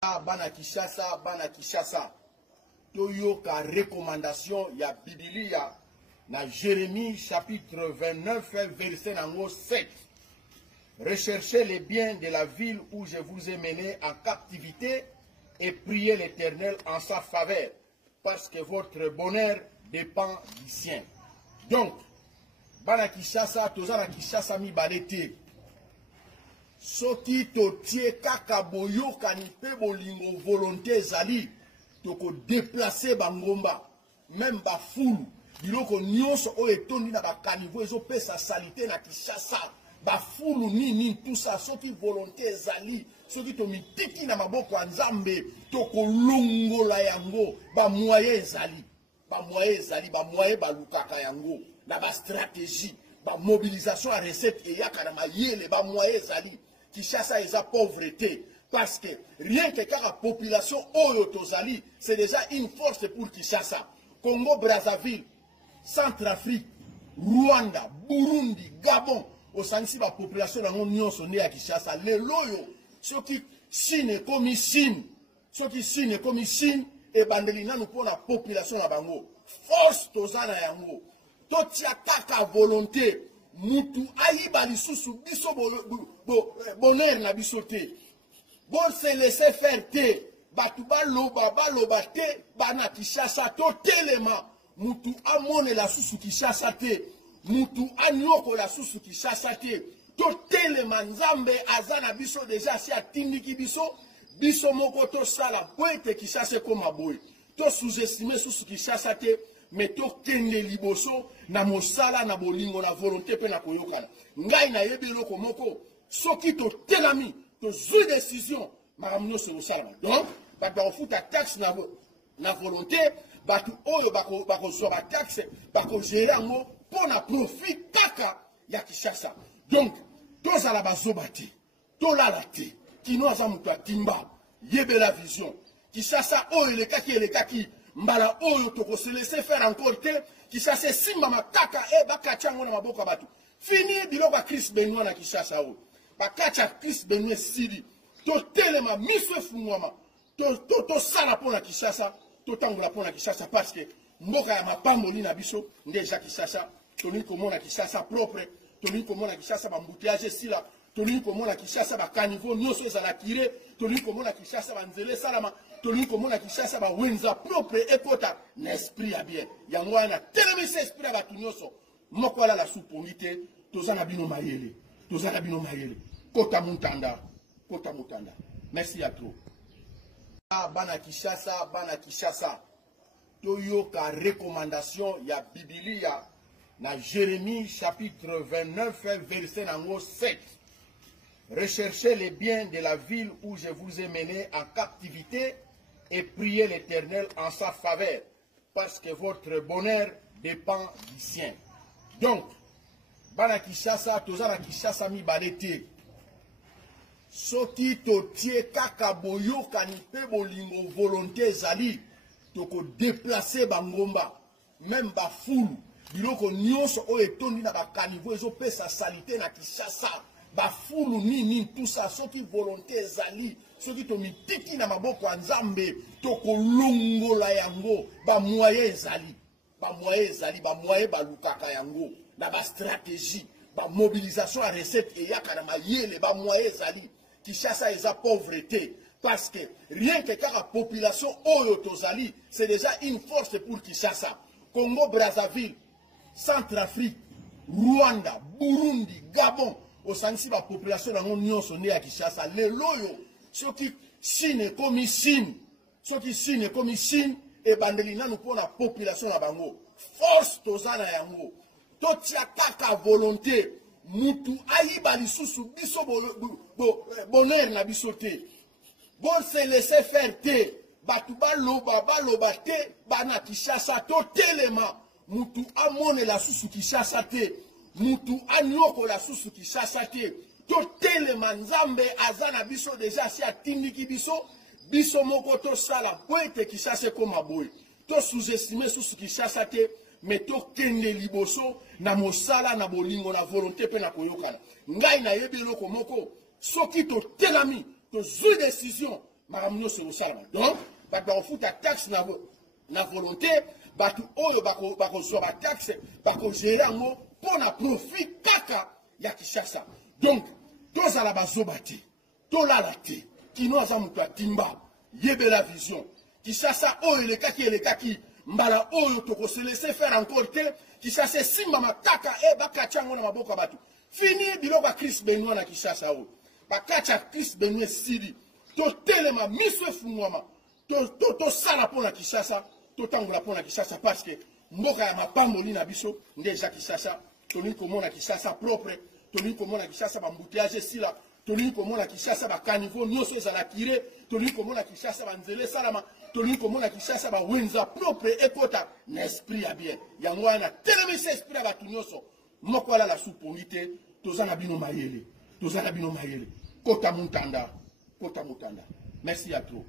Bana Kishasa, Toyoka recommandation ya Biblia na Jérémie chapitre 29 verset 7. Recherchez les biens de la ville où je vous ai mené en captivité et priez l'Éternel en sa faveur, parce que votre bonheur dépend du sien. Donc, Bana Kishasa, Tozana Kishasa mi balete. Soki totie kaka boyoka ni pe bolingo volonté zali toko déplacer bangomba même ba fulu biloko nyonso o etondi na ba caniveau ezo pesa salité na Kishasa ba fulu nini tout ça soki volonté zali soki to mitiki na maboko ya Nzambe toko longola yango ba moyen zali ba moyen balukaka yango na ba stratégie ba mobilisation à recette et yakana mayele ba moyen zali Kishasa est sa pauvreté. Parce que rien que la population Oyotozali, c'est déjà une force pour Kishasa. Congo, Brazzaville, Centrafrique, Rwanda, Burundi, Gabon. Au Sansi, la population dans l'Union sonné à Kishasa. Les loyaux, ceux qui signent comme Chine, et Bandelina nous pour la population à Bango. Force Tozana Yango. Totia kaka volonté. Mutu ayiba lisusu biso bonheur na biso te. Bon se laisser faire te. Batu baloba te. Bana Kishasa to telema. Mutu amone la susu Kishasa te. Mutu anyoko la susu Kishasa te. To telema Nzambe azana biso deja si atindiki biso. Biso moko to sala. Poete Kishasa koma boy. To sous-estimer susu Kishasa te. Mais to kende liboso na mosala na bolingo na volonté pe na koyokana ngai na yebelo komoko soki to telami to zui décision makamno se mosala donc ba futa taxe na volonté batu oyo bako so ba taxe bako gérer ngo pona profit kaka ya Kishasa donc to za la bazobati to la late kino za mutu atimba yebela vision Kishasa oyo le kaki mbala oyo toko se laisser faire encore te Kishasa simba makaka e bakacha ngona maboka batu fini biloko ya Chris Benoit na Kishasa oyo bakacha Chris Benoit sidi to telema miso fungwama to sala pona Kishasa to tangola pona Kishasa parce que mboka ya mapamboli na biso ndeja Kishasa toni komona Kishasa propre toni komona Kishasa ba embouteillage sila toni komona Kishasa ba caniveau nyonso ezala kire toni komona Kishasa ba nzele salama toni komona Kishasa ba wenza propre ekota na esprit ya bien yango wana telemisa esprit ya batu nyonso moko ala la supongite tozana bino mayele kota mutanda merci à trop. Bana Kishasa toyoka recommandation ya Biblia na Jérémie chapitre 29 verset 7. Recherchez les biens de la ville où je vous ai mené en captivité et priez l'Éternel en sa faveur, parce que votre bonheur dépend du sien. Donc, Bana Kishasa, Tozana Kishasa mi balete. Soki totie kaka boyoka ni pe bolingo volonté zali, toko déplacer bangomba, même ba fulu, biloko nyonso o etondi na ba caniveau ezo pesa salité na Kishasa. Ba fulu nini tout ça soki volonté zali soki to mitiki na maboko ya Nzambe toko longola yango ba moyen zali ba moyen balukaka yango na ba stratégie ba mobilisation à recette et yakana mayele ba moyen zali Kishasa est sa pauvreté parce que rien que la population Oyotozali c'est déjà une force pour Kishasa. Congo Brazzaville, Centrafrique, Rwanda, Burundi, Gabon. Au Sansi, la population dans l'Union sonné à Kishasa. Les loyaux, ceux qui signent comme Chine, et Bandelina nous pour la population à Bango. Force Tozana Yango. Totia kaka volonté. Mutu ayiba lisusu biso bonheur na biso te. Bon se laisser faire te. Batu baloba te. Bana Kishasa to telema. Mutu amone la susu Kishasa te. Mutu anyoko la susu Kishasa te. To telema Nzambe azana biso deja si atindiki biso moko to sala poete Kishasa koma boy. To sous-estimer susu Kishasa te. Mais to kende liboso na mosala na bolingo na volonté pe na koyokana ngai na yebelo komoko soki to telami to zui décision makambo sur le salama. Donc bato bakofuta taxe na volonté bato oyo bakozwa ba taxe bakozere yango pour na profit kaka ya Kinshasa. Donc tozala bazoba te tolala te kino aza moto atimba yebela vision Kinshasa oyo elekaki mbala oyo tokose laisser faire encore te Kinshasa simba makaka bakatia yango na maboko ya bato fini biloko ya Chris Benoit na Kinshasa oyo bakatia Chris Benoit sili totelema miso efungwama tosala mpona Kinshasa totangola mpona Kinshasa parce que mboka ya mapamboli na biso nde eza Kinshasa tolingi komona Kinshasa propre tolingi komona Kinshasa bambouteillage esila tolingi komona Kinshasa bakaniveau nyonso ezala kire tolingi komona Kinshasa banzela esalama tolingi komona Kinshasa bawenza propre ekota na esprit ya bien yango wana telemisa esprit ya bato nyonso moko alala supongi te toza na bino mayele kota mutanda merci à trop.